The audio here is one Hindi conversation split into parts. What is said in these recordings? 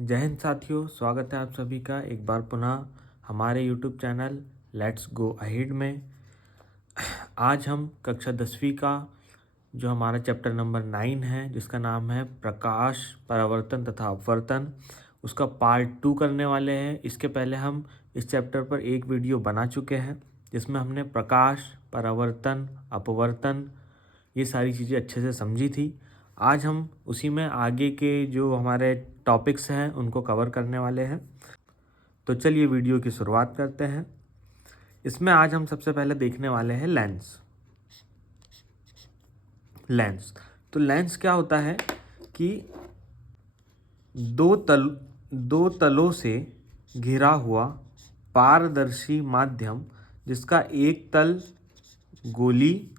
जय हिंद साथियों, स्वागत है आप सभी का एक बार पुनः हमारे YouTube channel let's go ahead में। आज हम कक्षा 10वीं का जो हमारा चैप्टर नंबर 9 है, जिसका नाम है प्रकाश, परावर्तन तथा अपवर्तन, उसका पार्ट 2 करने वाले हैं। इसके पहले हम इस चैप्टर पर एक वीडियो बना चुके हैं जिसमें हमने प्रकाश, परावर्तन, अपवर्तन ये सारी चीज़ें अच्छे से समझी थी। आज हम उसी में आगे के जो हमारे टॉपिक्स हैं उनको कवर करने वाले हैं। तो चलिए वीडियो की शुरुआत करते हैं। इसमें आज हम सबसे पहले देखने वाले हैं लेंस। तो लेंस क्या होता है कि दो तलों से घिरा हुआ पारदर्शी माध्यम जिसका एक तल गोली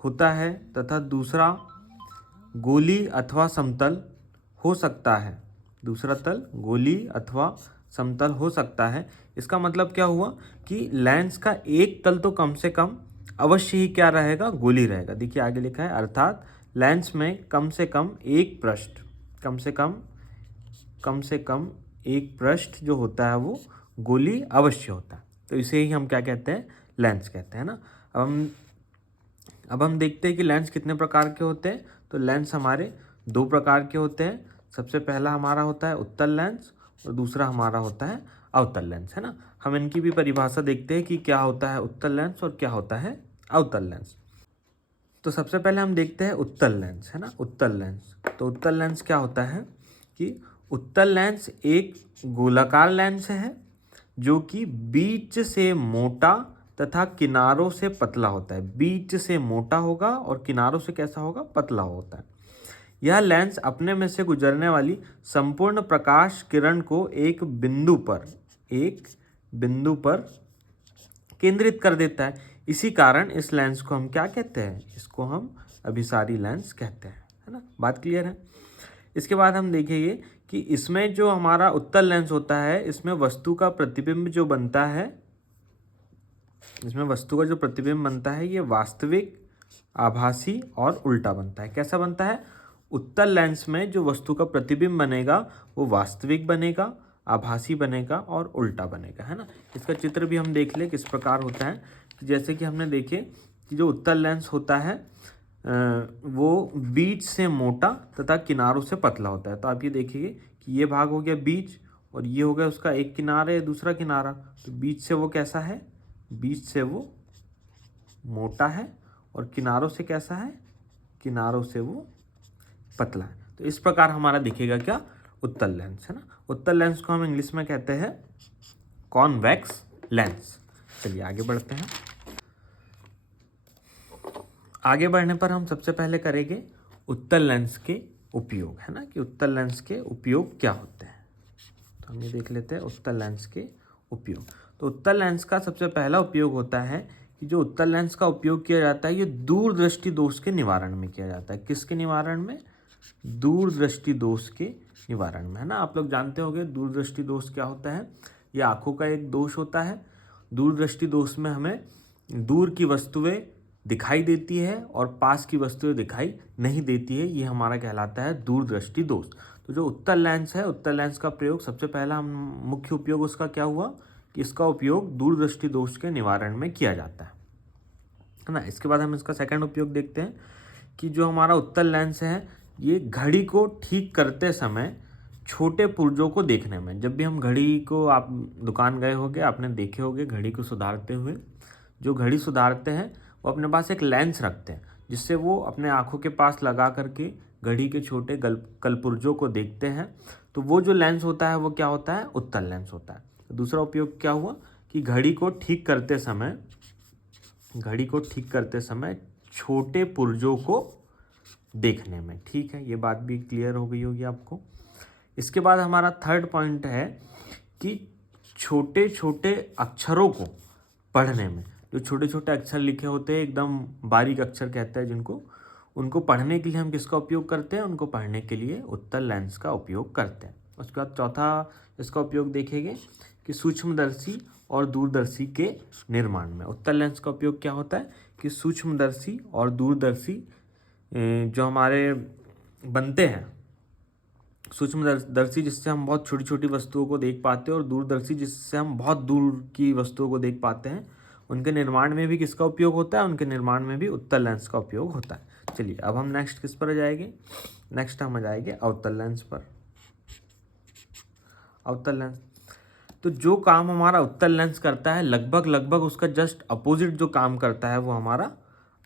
होता है तथा दूसरा गोली अथवा समतल हो सकता है। दूसरा तल गोली अथवा समतल हो सकता है। इसका मतलब क्या हुआ कि लेंस का एक तल तो कम से कम अवश्य ही क्या रहेगा, गोली रहेगा। देखिए आगे लिखा है, अर्थात लेंस में कम से कम एक पृष्ठ एक पृष्ठ जो होता है वो गोली अवश्य होता है। तो इसे ही हम क्या कहते हैं, लेंस कहते हैं ना। अब हम देखते हैं कि लेंस कितने प्रकार के होते हैं। तो लेंस हमारे दो प्रकार के होते हैं। सबसे पहला हमारा होता है उत्तल लेंस और दूसरा हमारा होता है अवतल लेंस, है ना। हम इनकी भी परिभाषा देखते हैं कि क्या होता है उत्तल लेंस और क्या होता है अवतल लेंस। तो सबसे पहले हम देखते हैं उत्तल लेंस, है ना। उत्तल लेंस, तो उत्तल लेंस क्या होता है कि उत्तल लेंस एक गोलाकार लेंस है जो कि बीच से मोटा तथा किनारों से पतला होता है। बीच से मोटा होगा और किनारों से कैसा होगा, पतला होता है। यह लेंस अपने में से गुजरने वाली संपूर्ण प्रकाश किरण को एक बिंदु पर केंद्रित कर देता है। इसी कारण इस लेंस को हम क्या कहते हैं, इसको हम अभिसारी लेंस कहते हैं, है ना। बात क्लियर है। इसके बाद हम देखेंगे कि इसमें जो हमारा उत्तल लेंस होता है, इसमें वस्तु का प्रतिबिंब जो बनता है, ये वास्तविक, आभासी और उल्टा बनता है। कैसा बनता है, उत्तल लेंस में जो वस्तु का प्रतिबिंब बनेगा वो वास्तविक बनेगा, आभासी बनेगा और उल्टा बनेगा, है ना। इसका चित्र भी हम देख ले किस प्रकार होता है। जैसे कि हमने देखे कि जो उत्तल लेंस होता है वो बीच से मोटा तथा किनारों से पतला होता है। तो आप ये देखिए कि ये भाग हो गया बीच और ये हो गया उसका एक किनारा या दूसरा किनारा। तो बीच से वो कैसा है, बीच से वो मोटा है और किनारों से कैसा है, किनारों से वो पतला है। तो इस प्रकार हमारा दिखेगा क्या, उत्तल लेंस, है ना। उत्तल लेंस को हम इंग्लिश में कहते हैं कॉन्वेक्स लेंस। चलिए आगे बढ़ते हैं। आगे बढ़ने पर हम सबसे पहले करेंगे उत्तल लेंस के उपयोग, है ना, कि उत्तल लेंस के उपयोग क्या होते हैं। तो हम ये देख लेते हैं उत्तल लेंस के उपयोग। तो उत्तल लेंस का सबसे पहला उपयोग होता है कि जो उत्तल लेंस का उपयोग किया जाता है ये दूरदृष्टि दोष के निवारण में किया जाता है। किसके निवारण में, दूरदृष्टि दोष के निवारण में, है ना। आप लोग जानते होंगे दूरदृष्टि दोष क्या होता है। ये आंखों का एक दोष होता है। दूरदृष्टि दोष में हमें दूर की वस्तुएं दिखाई देती है और पास की वस्तुएं दिखाई नहीं देती है। ये हमारा कहलाता है दूरदृष्टि दोष। तो जो उत्तल लेंस है, उत्तल लेंस का प्रयोग सबसे पहला हम मुख्य उपयोग उसका क्या हुआ कि इसका उपयोग दूरदृष्टि दोष के निवारण में किया जाता है ना। इसके बाद हम इसका सेकंड उपयोग देखते हैं कि जो हमारा उत्तल लेंस है ये घड़ी को ठीक करते समय छोटे पुर्जों को देखने में, जब भी हम घड़ी को, आप दुकान गए होगे, आपने देखे होगे घड़ी को सुधारते हुए, जो घड़ी सुधारते हैं वो अपने पास एक लेंस रखते हैं जिससे वो अपने आँखों के पास लगा करके घड़ी के छोटे कलपुर्जों को देखते हैं। तो वो जो लेंस होता है वो क्या होता है, उत्तल लेंस होता है। तो दूसरा उपयोग क्या हुआ कि घड़ी को ठीक करते समय छोटे पुर्जों को देखने में। ठीक है, ये बात भी क्लियर हो गई होगी आपको। इसके बाद हमारा थर्ड पॉइंट है कि छोटे छोटे अक्षरों को पढ़ने में, जो छोटे छोटे अक्षर लिखे होते हैं, एकदम बारीक अक्षर कहते हैं जिनको, उनको पढ़ने के लिए हम किसका उपयोग करते हैं, उनको पढ़ने के लिए उत्तल लेंस का उपयोग करते हैं। उसके बाद चौथा इसका उपयोग देखेंगे कि सूक्ष्मदर्शी और दूरदर्शी के निर्माण में उत्तल लेंस का उपयोग क्या होता है कि सूक्ष्मदर्शी और दूरदर्शी जो हमारे बनते हैं सूक्ष्मदर्शी जिससे हम बहुत छोटी छोटी वस्तुओं को देख पाते हैं, और दूरदर्शी जिससे हम बहुत दूर की वस्तुओं को देख पाते हैं। उनके निर्माण में भी किसका उपयोग होता है? उनके निर्माण में भी उत्तल लेंस का उपयोग होता है। चलिए अब हम नेक्स्ट किस पर जाएंगे? नेक्स्ट हम जाएंगे अवतल लेंस पर। अवतल लेंस, तो जो काम हमारा उत्तल लेंस करता है लगभग लगभग उसका जस्ट अपोजिट जो काम करता है वो हमारा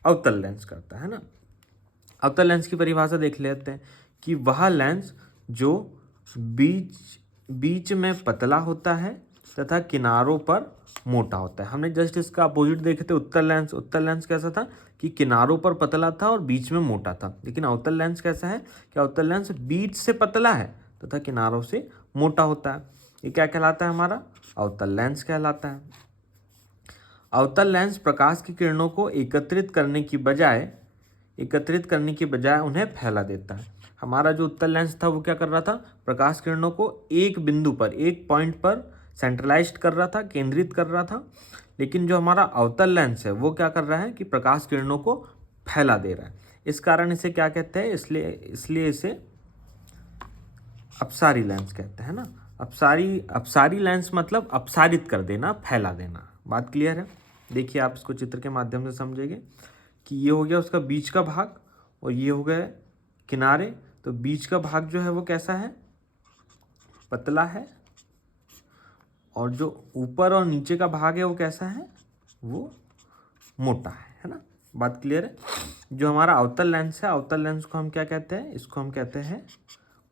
अवतल लेंस करता है ना। अवतल लेंस की परिभाषा देख लेते हैं कि वह लेंस जो बीच में पतला होता है तथा किनारों पर मोटा होता है। हमने जस्ट इसका अपोजिट देखे थे उत्तल लेंस। उत्तल लेंस कैसा था कि किनारों पर पतला था और बीच में मोटा था, लेकिन अवतल लेंस कैसा है कि अवतल लेंस बीच से पतला है तथा किनारों से मोटा होता है। ये क्या कहलाता है? हमारा अवतल लेंस कहलाता है। अवतल लेंस प्रकाश की किरणों को एकत्रित करने की बजाय उन्हें फैला देता है। हमारा जो उत्तल लेंस था वो क्या कर रहा था? प्रकाश किरणों को एक बिंदु पर, एक पॉइंट पर सेंट्रलाइज्ड कर रहा था, केंद्रित कर रहा था। लेकिन जो हमारा अवतल लेंस है वो क्या कर रहा है कि प्रकाश किरणों को फैला दे रहा है। इस कारण इसे क्या कहते हैं? इसलिए इसे अपसारी लेंस कहते हैं ना। अपसारी लेंस मतलब अपसारित कर देना, फैला देना। बात क्लियर है? देखिए आप इसको चित्र के माध्यम से समझेंगे कि ये हो गया उसका बीच का भाग और ये हो गया किनारे। तो बीच का भाग जो है वो कैसा है? पतला है, और जो ऊपर और नीचे का भाग है वो कैसा है? वो मोटा है ना। बात क्लियर है? जो हमारा अवतल लेंस है, अवतल लेंस को हम क्या कहते हैं? इसको हम कहते हैं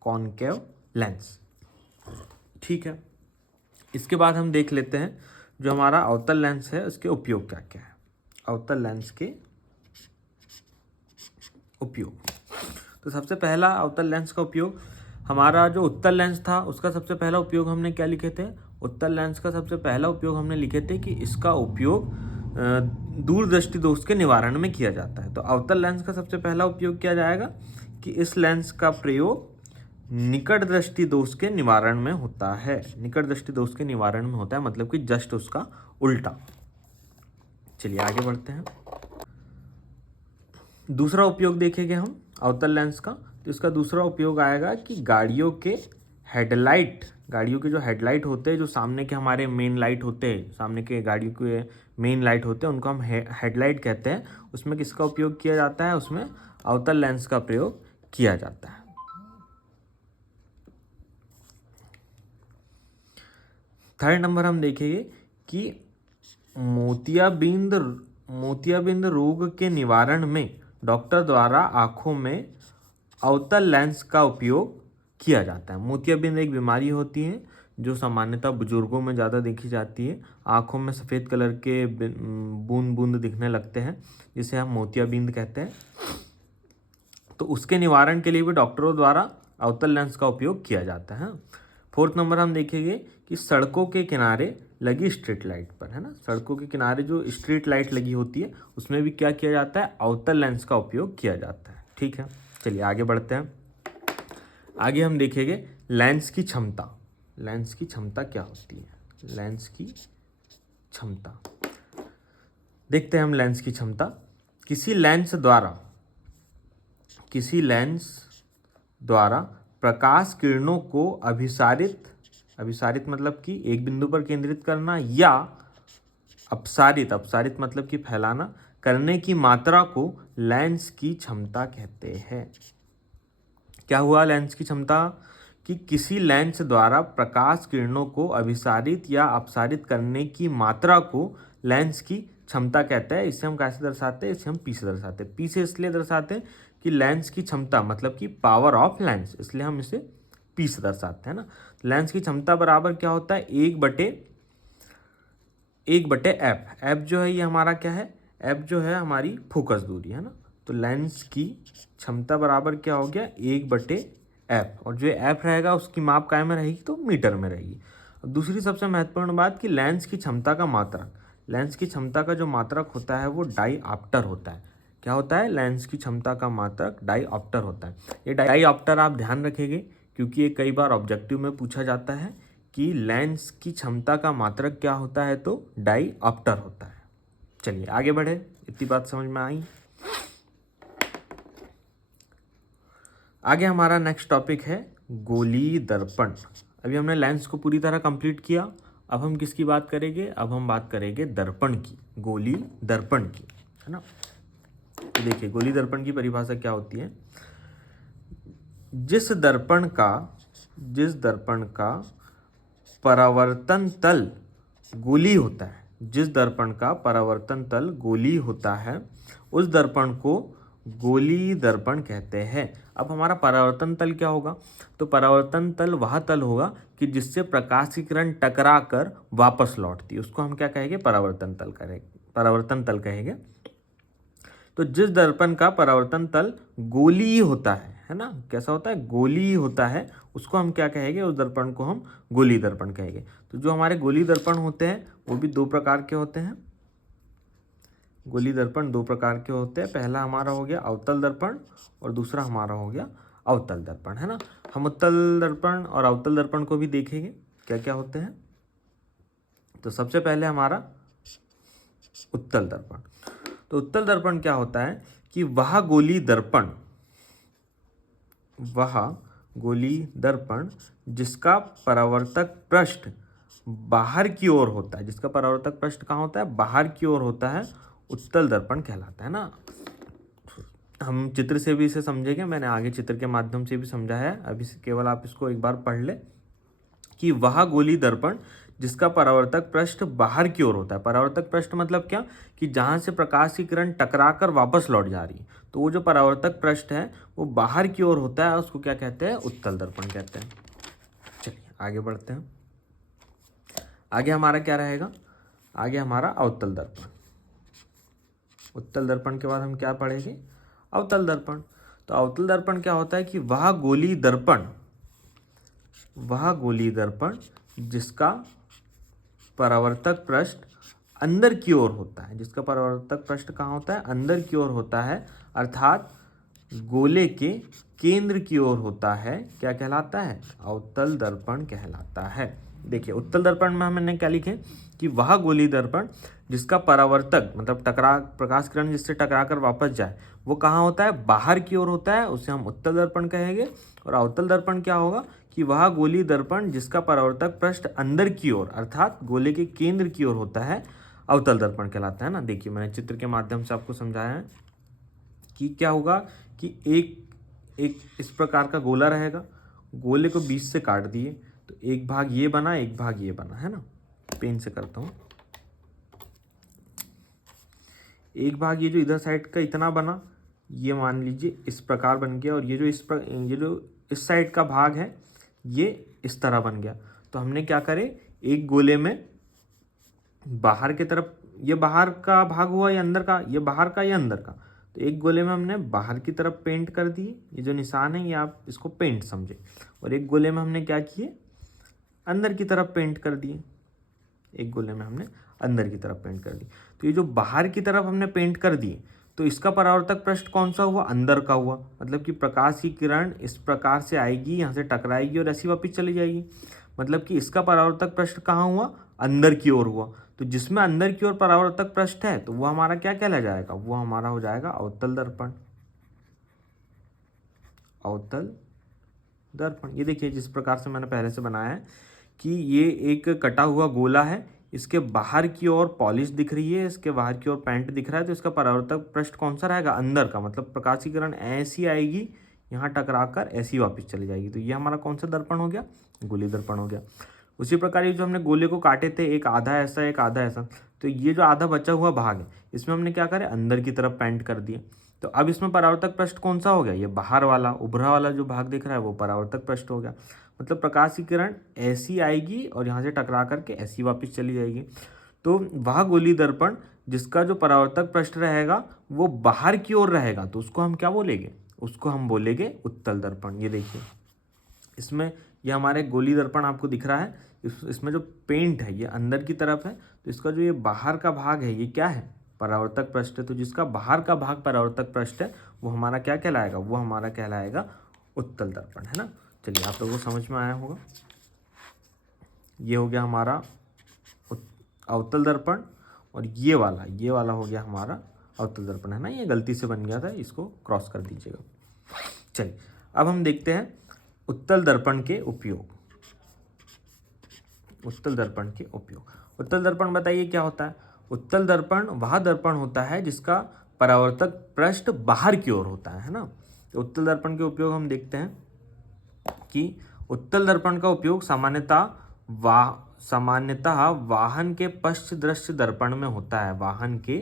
कॉनकेव लेंस। ठीक है, इसके बाद हम देख लेते हैं जो हमारा अवतल लेंस है उसके उपयोग क्या क्या है। अवतल लेंस के उपयोग, तो सबसे पहला अवतल लेंस का उपयोग, हमारा जो उत्तल लेंस था उसका सबसे पहला उपयोग हमने क्या लिखे थे? उत्तल लेंस का सबसे पहला उपयोग हमने लिखे थे कि इसका उपयोग दूरदृष्टि दोष के निवारण में किया जाता है। तो अवतल लेंस का सबसे पहला उपयोग किया जाएगा कि इस लेंस का प्रयोग निकट दृष्टि दोष के निवारण में होता है। निकट दृष्टि दोष के निवारण में होता है मतलब कि जस्ट उसका उल्टा। चलिए आगे बढ़ते हैं। दूसरा उपयोग देखेंगे हम अवतल लेंस का। तो इसका दूसरा उपयोग आएगा कि गाड़ियों के जो हेडलाइट होते हैं, जो सामने के हमारे मेन लाइट होते हैं, सामने के गाड़ियों के मेन लाइट होते हैं, उनको हम हेडलाइट कहते हैं। उसमें किसका उपयोग किया जाता है? उसमें अवतल लेंस का प्रयोग किया जाता है। थर्ड नंबर हम देखेंगे कि मोतियाबिंद रोग के निवारण में डॉक्टर द्वारा आँखों में अवतल लेंस का उपयोग किया जाता है। मोतियाबिंद एक बीमारी होती है जो सामान्यतः बुजुर्गों में ज़्यादा देखी जाती है। आँखों में सफ़ेद कलर के बूंद बूंद दिखने लगते हैं, जिसे हम मोतियाबिंद कहते हैं। तो उसके निवारण के लिए भी डॉक्टरों द्वारा अवतल लेंस का उपयोग किया जाता है। फोर्थ नंबर हम देखेंगे कि सड़कों के किनारे लगी स्ट्रीट लाइट पर, है ना, सड़कों के किनारे जो स्ट्रीट लाइट लगी होती है उसमें भी क्या किया जाता है? अवतल लेंस का उपयोग किया जाता है। ठीक है, चलिए आगे बढ़ते हैं। आगे हम देखेंगे लेंस की क्षमता। लेंस की क्षमता क्या होती है? लेंस की क्षमता देखते हैं हम। लेंस की क्षमता, किसी लेंस द्वारा प्रकाश किरणों को अभिसारित मतलब कि एक बिंदु पर केंद्रित करना, या अपसारित मतलब कि फैलाना करने की मात्रा को लेंस की क्षमता कहते हैं। क्या हुआ लेंस की क्षमता? कि किसी लेंस द्वारा प्रकाश किरणों को अभिसारित या अपसारित करने की मात्रा को लेंस की क्षमता कहते हैं। इसे हम कैसे दर्शाते हैं? इसे हम पी से दर्शाते हैं। पी से इसलिए दर्शाते हैं कि लेंस की क्षमता मतलब कि पावर ऑफ लेंस, इसलिए हम इसे पी से दर्शाते हैं ना। लेंस की क्षमता बराबर क्या होता है? एक बटे एफ। एफ जो है ये हमारा क्या है? एफ जो है हमारी फोकस दूरी, है ना। तो लेंस की क्षमता बराबर क्या हो गया? 1/f, और जो एफ रहेगा उसकी माप काय में रहेगी? तो मीटर में रहेगी। दूसरी सबसे महत्वपूर्ण बात कि लेंस की क्षमता का मात्रक, लेंस की क्षमता का जो मात्रक होता है वो डाईऑप्टर होता है। क्या होता है? लेंस की क्षमता का मात्रक डाईऑप्टर होता है। ये डाईऑप्टर आप ध्यान रखेंगे क्योंकि ये कई बार ऑब्जेक्टिव में पूछा जाता है कि लेंस की क्षमता का मात्रक क्या होता है? तो डाईऑप्टर होता है। चलिए आगे बढ़े, इतनी बात समझ में आई। आगे हमारा नेक्स्ट टॉपिक है गोली दर्पण। अभी हमने लेंस को पूरी तरह कंप्लीट किया। अब हम किसकी बात करेंगे? अब हम बात करेंगे दर्पण की, गोली दर्पण की, है ना। तो देखिए गोली दर्पण की परिभाषा क्या होती है? जिस दर्पण का परावर्तन तल गोली होता है, जिस दर्पण का परावर्तन तल गोली होता है, उस दर्पण को गोली दर्पण कहते हैं। अब हमारा परावर्तन तल क्या होगा? तो परावर्तन तल वह तल होगा कि जिससे प्रकाश की किरण टकरा कर वापस लौटती है, उसको हम क्या कहेंगे? परावर्तन तल कहेंगे। तो जिस दर्पण का परावर्तन तल गोलीय होता है ना, कैसा होता है? गोलीय होता है, उसको हम क्या कहेंगे? उस दर्पण को हम गोली दर्पण कहेंगे। तो जो हमारे गोली दर्पण होते हैं वो भी दो प्रकार के होते हैं। गोली दर्पण दो प्रकार के होते हैं। पहला हमारा हो गया अवतल दर्पण और दूसरा हमारा हो गया अवतल दर्पण, है ना। हम उत्तल दर्पण और अवतल दर्पण को भी देखेंगे क्या क्या होते हैं। तो सबसे पहले हमारा उत्तल दर्पण। तो उत्तल दर्पण क्या होता है कि वह गोली दर्पण जिसका परावर्तक पृष्ठ बाहर की ओर होता है, जिसका परावर्तक पृष्ठ कहाँ होता है? बाहर की ओर होता है, उत्तल दर्पण कहलाता है ना। हम चित्र से भी इसे समझेंगे, मैंने आगे चित्र के माध्यम से भी समझाया है, अभी केवल आप इसको एक बार पढ़ ले कि वह गोली दर्पण जिसका परावर्तक पृष्ठ बाहर की ओर होता है। परावर्तक पृष्ठ मतलब क्या? कि जहाँ से प्रकाश की किरण टकरा कर वापस लौट जा रही है, तो वो जो परावर्तक पृष्ठ है वो बाहर की ओर होता है, उसको क्या कहते हैं? उत्तल दर्पण कहते हैं। चलिए आगे बढ़ते हैं। आगे हमारा क्या रहेगा? आगे हमारा अवतल दर्पण। उत्तल दर्पण के बाद हम क्या पढ़ेंगे? अवतल दर्पण। तो अवतल दर्पण क्या होता है कि वह गोली दर्पण जिसका परावर्तक पृष्ठ अंदर की ओर होता है, जिसका परावर्तक पृष्ठ कहाँ होता है? अंदर की ओर होता है, अर्थात गोले के केंद्र की ओर होता है, क्या कहलाता है? अवतल दर्पण कहलाता है। देखिए उत्तल दर्पण में हमने क्या लिखे कि वह गोली दर्पण जिसका परावर्तक मतलब प्रकाश किरण जिससे टकरा कर वापस जाए वो कहाँ होता है? बाहर की ओर होता है, उसे हम उत्तल दर्पण कहेंगे। और अवतल दर्पण क्या होगा कि वह गोली दर्पण जिसका परावर्तक पृष्ठ अंदर की ओर अर्थात गोले के केंद्र की ओर होता है, अवतल दर्पण कहलाता है ना। देखिए मैंने चित्र के माध्यम से आपको समझाया है कि क्या होगा कि एक इस प्रकार का गोला रहेगा, गोले को बीच से काट दिए तो एक भाग ये बना, एक भाग ये बना, है ना। पेन से करता हूँ। एक भाग ये जो इधर साइड का इतना बना, ये मान लीजिए इस प्रकार बन गया, और ये जो इस साइड का भाग है ये इस तरह बन गया। तो हमने क्या करे, एक गोले में बाहर की तरफ, ये बाहर का भाग हुआ, ये अंदर का, ये बाहर का, ये अंदर का, तो एक गोले में हमने बाहर की तरफ पेंट कर दिए, ये जो निशान है ये आप इसको पेंट समझे। और एक गोले में हमने क्या किए, अंदर की तरफ पेंट कर दिए। एक गोले में हमने अंदर की तरफ पेंट कर दी। तो ये जो बाहर की तरफ हमने पेंट कर दिए तो इसका परावर्तक पृष्ठ कौन सा हुआ? अंदर का हुआ। मतलब कि प्रकाश की किरण इस प्रकार से आएगी, यहाँ से टकराएगी और ऐसी वापस चली जाएगी। मतलब कि इसका परावर्तक पृष्ठ कहाँ हुआ? अंदर की ओर हुआ। तो जिसमें अंदर की ओर परावर्तक पृष्ठ है तो वो हमारा क्या कहला जाएगा? वो हमारा हो जाएगा अवतल दर्पण। अवतल दर्पण ये देखिए जिस प्रकार से मैंने पहले से बनाया है कि ये एक कटा हुआ गोला है, इसके बाहर की ओर पॉलिश दिख रही है, इसके बाहर की ओर पेंट दिख रहा है, तो इसका परावर्तक पृष्ठ कौन सा रहेगा? अंदर का। मतलब प्रकाश की किरण ऐसी आएगी, यहाँ टकराकर ऐसी वापस चली जाएगी। तो ये हमारा कौन सा दर्पण हो गया? गोली दर्पण हो गया। उसी प्रकार ये जो हमने गोले को काटे थे, एक आधा ऐसा एक आधा ऐसा, तो ये जो आधा बचा हुआ भाग है इसमें हमने क्या करे, अंदर की तरफ पेंट कर दिए। तो अब इसमें परावर्तक पृष्ठ कौन सा हो गया? ये बाहर वाला उभरा वाला जो भाग दिख रहा है वो परावर्तक पृष्ठ हो गया। मतलब प्रकाश की किरण ऐसी आएगी और यहाँ से टकरा करके ऐसी वापस चली जाएगी। तो वह गोली दर्पण जिसका जो परावर्तक पृष्ठ रहेगा वो बाहर की ओर रहेगा, तो उसको हम क्या बोलेंगे? उसको हम बोलेंगे उत्तल दर्पण। ये देखिए इसमें ये हमारे गोली दर्पण आपको दिख रहा है, इसमें जो पेंट है ये अंदर की तरफ है, तो इसका जो ये बाहर का भाग है ये क्या है? परावर्तक पृष्ठ है। तो जिसका बाहर का भाग परावर्तक पृष्ठ है वो हमारा क्या कहलाएगा? वो हमारा कहलाएगा उत्तल दर्पण, है ना। चलिए आप लोगों को समझ में आया होगा। ये हो गया हमारा अवतल दर्पण, और ये वाला हो गया हमारा अवतल दर्पण, है ना। ये गलती से बन गया था, इसको क्रॉस कर दीजिएगा। चलिए अब हम देखते हैं उत्तल दर्पण के उपयोग। उत्तल दर्पण के उपयोग, उत्तल दर्पण बताइए क्या होता है। उत्तल दर्पण वह दर्पण होता है जिसका परावर्तक पृष्ठ बाहर की ओर होता है ना। तो उत्तल दर्पण के उपयोग हम देखते हैं कि उत्तल दर्पण का उपयोग सामान्यतः वाहन के पश्च दृश्य दर्पण में होता है। वाहन के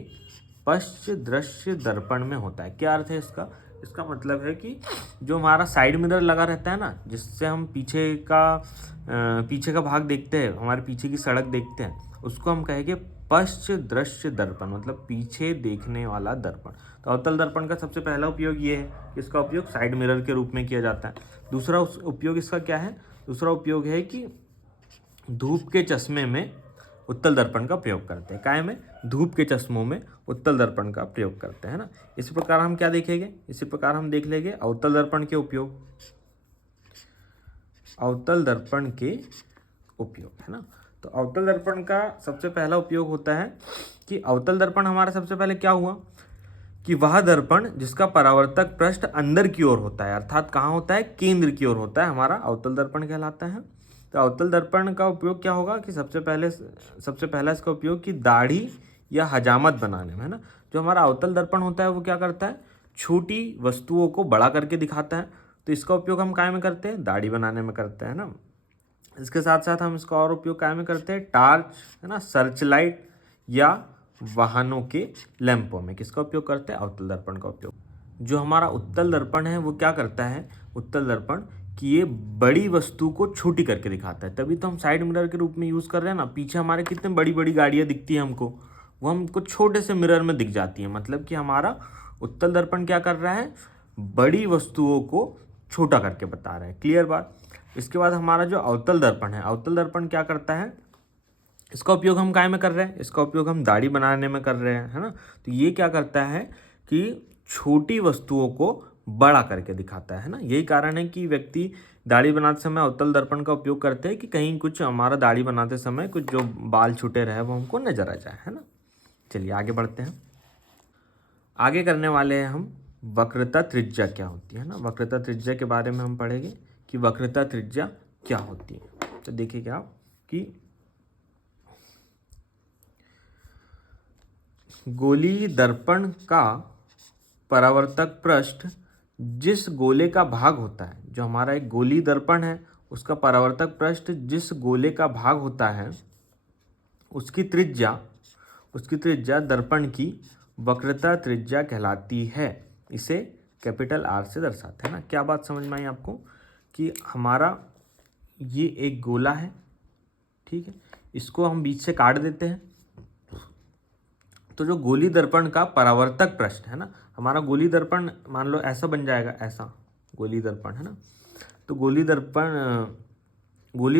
पश्च दृश्य दर्पण में होता है। क्या अर्थ है इसका? इसका मतलब है कि जो हमारा साइड मिरर लगा रहता है ना, जिससे हम पीछे का भाग देखते हैं, हमारे पीछे की सड़क देखते हैं, उसको हम कहेंगे पश्च दृश्य दर्पण, मतलब पीछे देखने वाला दर्पण। तो अवतल दर्पण का सबसे पहला उपयोग ये है कि इसका उपयोग साइड मिरर के रूप में किया जाता है। दूसरा उपयोग इसका क्या है? दूसरा उपयोग है कि धूप के चश्मे में उत्तल दर्पण का प्रयोग करते हैं। काय में? धूप के चश्मों में उत्तल दर्पण का प्रयोग करते हैं ना। इसी प्रकार हम क्या देखेंगे? इसी प्रकार हम देख लेंगे अवतल दर्पण के उपयोग। अवतल दर्पण के उपयोग है ना। तो अवतल दर्पण का सबसे पहला उपयोग होता है कि अवतल दर्पण हमारा सबसे पहले क्या हुआ कि वह दर्पण जिसका परावर्तक पृष्ठ अंदर की ओर होता है, अर्थात कहाँ होता है? केंद्र की ओर होता है, हमारा अवतल दर्पण कहलाता है। तो अवतल दर्पण का उपयोग क्या होगा कि सबसे पहला इसका उपयोग कि दाढ़ी या हजामत बनाने में, है ना। जो हमारा अवतल दर्पण होता है वो क्या करता है? छोटी वस्तुओं को बड़ा करके दिखाता है। तो इसका उपयोग हम काय में करते हैं? दाढ़ी बनाने में करते हैं ना। इसके साथ साथ हम इसका और उपयोग काय में करते हैं? टार्च, है ना, सर्च लाइट या वाहनों के लैंपों में किसका उपयोग करते हैं? अवतल दर्पण का उपयोग। जो हमारा उत्तल दर्पण है वो क्या करता है? उत्तल दर्पण कि ये बड़ी वस्तु को छोटी करके दिखाता है। तभी तो हम साइड मिरर के रूप में यूज़ कर रहे हैं ना। पीछे हमारे कितने बड़ी बड़ी गाड़ियाँ दिखती हैं हमको, वो हमको छोटे से मिरर में दिख जाती हैं। मतलब कि हमारा उत्तल दर्पण क्या कर रहा है? बड़ी वस्तुओं को छोटा करके बता रहा है। क्लियर बात। इसके बाद हमारा जो अवतल दर्पण है, अवतल दर्पण क्या करता है? इसका उपयोग हम काय में कर रहे हैं? इसका उपयोग हम दाढ़ी बनाने में कर रहे हैं, है ना। तो ये क्या करता है कि छोटी वस्तुओं को बड़ा करके दिखाता है ना। यही कारण है कि व्यक्ति दाढ़ी बनाते समय अवतल दर्पण का उपयोग करते हैं कि कहीं कुछ हमारा दाढ़ी बनाते समय कुछ जो बाल छूटे रहे वो हमको नजर आ जाए, है ना। चलिए आगे बढ़ते हैं। आगे करने वाले हैं हम वक्रता त्रिज्या क्या होती है ना। वक्रता त्रिज्या के बारे में हम पढ़ेंगे कि वक्रता त्रिज्या क्या होती है। तो देखिएगा आप कि गोली दर्पण का परावर्तक पृष्ठ जिस गोले का भाग होता है, जो हमारा एक गोली दर्पण है उसका परावर्तक पृष्ठ जिस गोले का भाग होता है उसकी त्रिज्या दर्पण की वक्रता त्रिज्या कहलाती है। इसे कैपिटल आर से दर्शाते हैं ना। क्या बात समझ में आई आपको कि हमारा ये एक गोला है, ठीक है, इसको हम बीच से काट देते हैं। तो जो गोली दर्पण का परावर्तक पृष्ठ है ना, हमारा गोली दर्पण मान लो ऐसा बन जाएगा, ऐसा गोली दर्पण है ना। तो गोली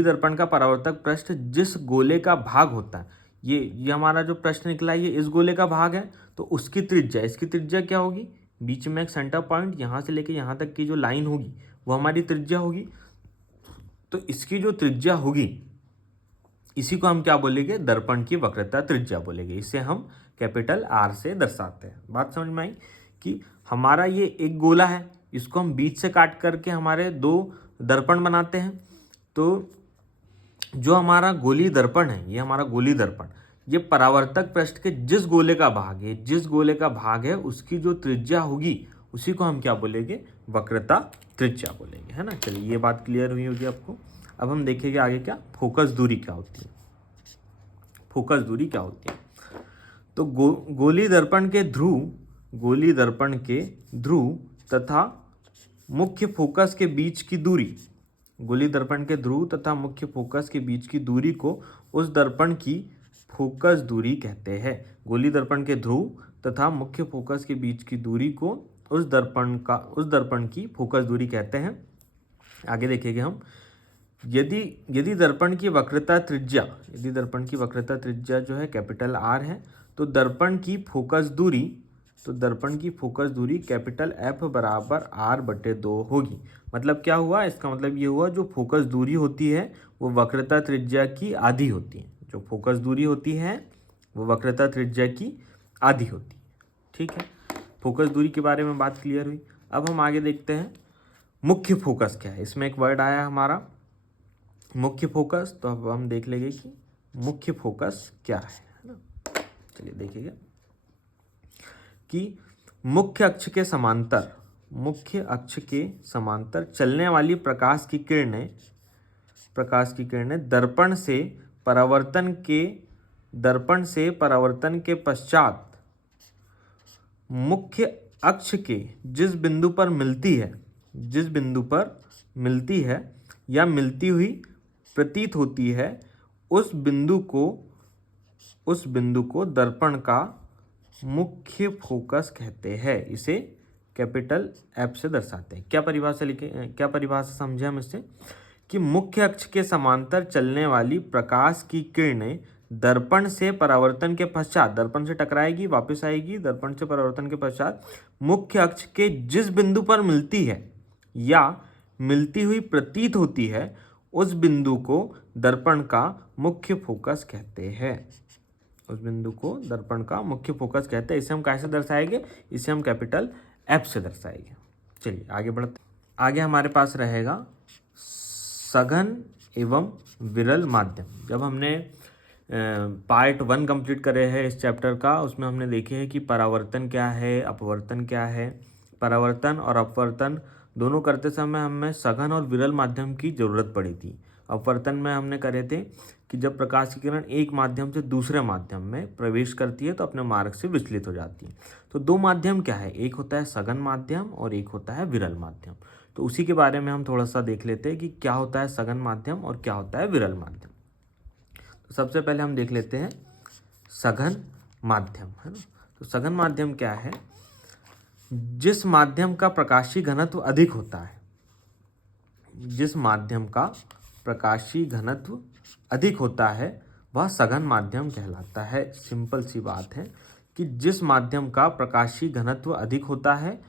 दर्पण का परावर्तक पृष्ठ जिस गोले का भाग होता है, ये हमारा जो प्रश्न निकला है ये इस गोले का भाग है। तो उसकी त्रिज्या, इसकी त्रिज्या क्या होगी? बीच में एक सेंटर पॉइंट, यहाँ से लेके यहाँ तक की जो लाइन होगी वो हमारी त्रिज्या होगी। तो इसकी जो त्रिज्या होगी इसी को हम क्या बोलेंगे? दर्पण की वक्रता त्रिज्या बोलेंगे। इसे हम कैपिटल आर से दर्शाते हैं। बात समझ में आई कि हमारा ये एक गोला है, इसको हम बीच से काट करके हमारे दो दर्पण बनाते हैं। तो जो हमारा गोली दर्पण है, ये हमारा गोली दर्पण, ये परावर्तक पृष्ठ के जिस गोले का भाग है उसकी जो त्रिज्या होगी उसी को हम क्या बोलेंगे? वक्रता त्रिज्या बोलेंगे, है ना। चलिए ये बात क्लियर हुई होगी आपको। अब हम देखेंगे आगे क्या फोकस दूरी क्या होती है। फोकस दूरी क्या होती है? तो गोली दर्पण के ध्रुव तथा मुख्य फोकस के बीच की दूरी, गोली दर्पण के ध्रुव तथा मुख्य फोकस के बीच की दूरी को उस दर्पण की फोकस दूरी कहते हैं। गोली दर्पण के ध्रुव तथा मुख्य फोकस के बीच की दूरी को उस दर्पण की फोकस दूरी कहते हैं। आगे देखेंगे हम, यदि दर्पण की वक्रता त्रिज्या जो है कैपिटल आर है, तो दर्पण की फोकस दूरी कैपिटल एफ बराबर आर बटे 2 होगी। मतलब क्या हुआ? इसका मतलब ये हुआ जो फोकस दूरी होती है वो वक्रता त्रिज्या की आधी होती है। जो फोकस दूरी होती है वो वक्रता त्रिज्या की आधी होती है, ठीक है। फोकस दूरी के बारे में बात क्लियर हुई। अब हम आगे देखते हैं मुख्य फोकस क्या है। इसमें एक वर्ड आया हमारा मुख्य फोकस, तो अब हम देख लेंगे कि मुख्य फोकस क्या है ना। चलिए देखिएगा कि मुख्य अक्ष के समांतर चलने वाली प्रकाश की किरणें दर्पण से परावर्तन के पश्चात मुख्य अक्ष के जिस बिंदु पर मिलती है या मिलती हुई प्रतीत होती है, उस बिंदु को दर्पण का मुख्य फोकस कहते हैं। इसे कैपिटल एफ से दर्शाते हैं। क्या परिभाषा समझे हम इससे कि मुख्य अक्ष के समांतर चलने वाली प्रकाश की किरणें दर्पण से परावर्तन के पश्चात, दर्पण से टकराएगी वापस आएगी, दर्पण से परावर्तन के पश्चात मुख्य अक्ष के जिस बिंदु पर मिलती है या मिलती हुई प्रतीत होती है, उस बिंदु को दर्पण का मुख्य फोकस कहते हैं। इसे हम कैसे दर्शाएंगे? इसे हम कैपिटल एफ से दर्शाएंगे। चलिए आगे बढ़ते। आगे हमारे पास रहेगा सघन एवं विरल माध्यम। जब हमने पार्ट 1 कंप्लीट करे हैं इस चैप्टर का, उसमें हमने देखे हैं कि परावर्तन क्या है, अपवर्तन क्या है। परावर्तन और अपवर्तन दोनों करते समय हमें सघन और विरल माध्यम की ज़रूरत पड़ी थी। अपवर्तन में हमने करे थे कि जब प्रकाश की किरण एक माध्यम से दूसरे माध्यम में प्रवेश करती है तो अपने मार्ग से विचलित हो जाती है। तो दो माध्यम क्या है, एक होता है सघन माध्यम और एक होता है विरल माध्यम। तो उसी के बारे में हम थोड़ा सा देख लेते हैं कि क्या होता है सघन माध्यम और क्या होता है विरल माध्यम। तो सबसे पहले हम देख लेते हैं सघन माध्यम, है ना। तो सघन माध्यम क्या है? जिस माध्यम का प्रकाशीय घनत्व अधिक होता है, वह सघन माध्यम कहलाता है। सिंपल सी बात है कि जिस माध्यम का प्रकाशीय घनत्व अधिक होता है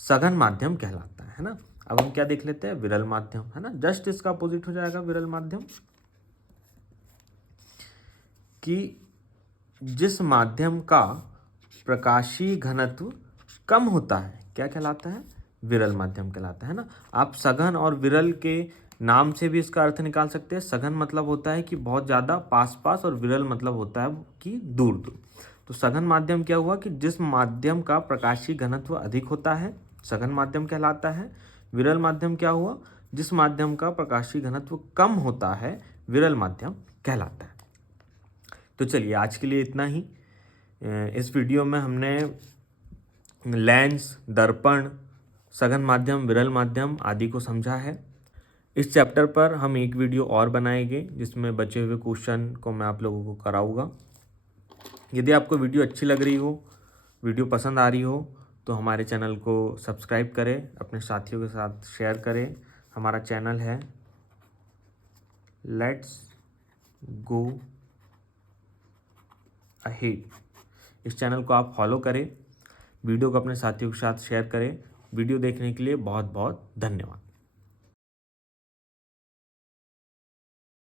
सघन माध्यम कहलाता है ना। अब हम क्या देख लेते हैं? विरल माध्यम, है ना। जस्ट इसका अपोजिट हो जाएगा विरल माध्यम, कि जिस माध्यम का प्रकाशीय घनत्व कम होता है क्या कहलाता है? विरल माध्यम कहलाता है ना। आप सघन और विरल के नाम से भी इसका अर्थ निकाल सकते हैं। सघन मतलब होता है कि बहुत ज़्यादा पास पास, और विरल मतलब होता है कि दूर दूर। तो सघन माध्यम क्या हुआ कि जिस माध्यम का प्रकाशीय घनत्व अधिक होता है सघन माध्यम कहलाता है। विरल माध्यम क्या हुआ? जिस माध्यम का प्रकाशीय घनत्व कम होता है विरल माध्यम कहलाता है। तो चलिए आज के लिए इतना ही। इस वीडियो में हमने लेंस, दर्पण, सघन माध्यम, विरल माध्यम आदि को समझा है। इस चैप्टर पर हम एक वीडियो और बनाएंगे जिसमें बचे हुए क्वेश्चन को मैं आप लोगों को कराऊंगा। यदि आपको वीडियो अच्छी लग रही हो, वीडियो पसंद आ रही हो, तो हमारे चैनल को सब्सक्राइब करें, अपने साथियों के साथ शेयर करें। हमारा चैनल है लेट्स गो अहेड। इस चैनल को आप फॉलो करें, वीडियो को अपने साथियों के साथ शेयर करें। वीडियो देखने के लिए बहुत बहुत धन्यवाद।